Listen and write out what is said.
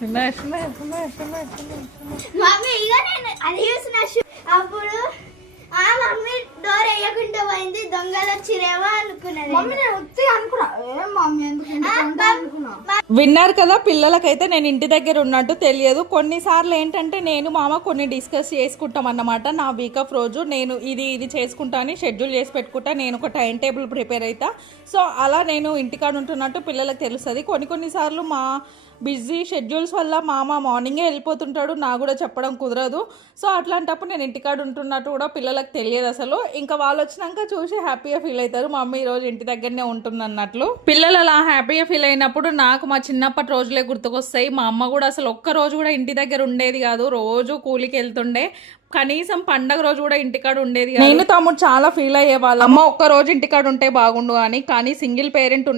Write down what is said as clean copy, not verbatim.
Mummy ఇక నేను అది చూసిన అప్పుడు ఆ మమ్మీ డోర్ వేయకుండా పోయింది, దొంగలు వచ్చిరేమో అనుకున్నది. మమ్మీ నేను వచ్చి అనుకున్నా, మమ్మీ అనుకున్నా. విన్నారు కదా, పిల్లలకైతే నేను ఇంటి దగ్గర ఉన్నట్టు తెలియదు. కొన్నిసార్లు ఏంటంటే నేను మామ కొన్ని డిస్కస్ చేసుకుంటాం అన్నమాట. నా వీక్ ఆఫ్ రోజు నేను ఇది చేసుకుంటా అని షెడ్యూల్ చేసి పెట్టుకుంటా, నేను ఒక టైం టేబుల్ ప్రిపేర్ అవుతా. సో అలా నేను ఇంటికాడ ఉంటున్నట్టు పిల్లలకు తెలుస్తుంది. కొన్నిసార్లు మా బిజీ షెడ్యూల్స్ వల్ల మామ మార్నింగే వెళ్ళిపోతుంటాడు, నాకు కూడా చెప్పడం కుదరదు. సో అట్లాంటప్పుడు నేను ఇంటికాడ ఉంటున్నట్టు కూడా పిల్లలకు తెలియదు అసలు. ఇంకా వాళ్ళు వచ్చినాక చూసి హ్యాపీగా ఫీల్ అవుతారు, మా అమ్మ ఈరోజు ఇంటి దగ్గరనే ఉంటుంది అన్నట్లు. పిల్లలు అలా హ్యాపీగా ఫీల్ అయినప్పుడు నాకు మా చిన్నప్పటి రోజులే గుర్తుకొస్తాయి. మా అమ్మ కూడా అసలు ఒక్క రోజు కూడా ఇంటి దగ్గర ఉండేది కాదు, రోజు కూలికి వెళ్తుండే. కనీసం పండగ రోజు కూడా ఇంటికాడ ఉండేది. నేను తమ్ముడు చాలా ఫీల్ అయ్యేవాళ్ళు, అమ్మ ఒక్క రోజు ఇంటికాడ ఉంటే బాగుండు అని. కానీ సింగిల్ పేరెంట్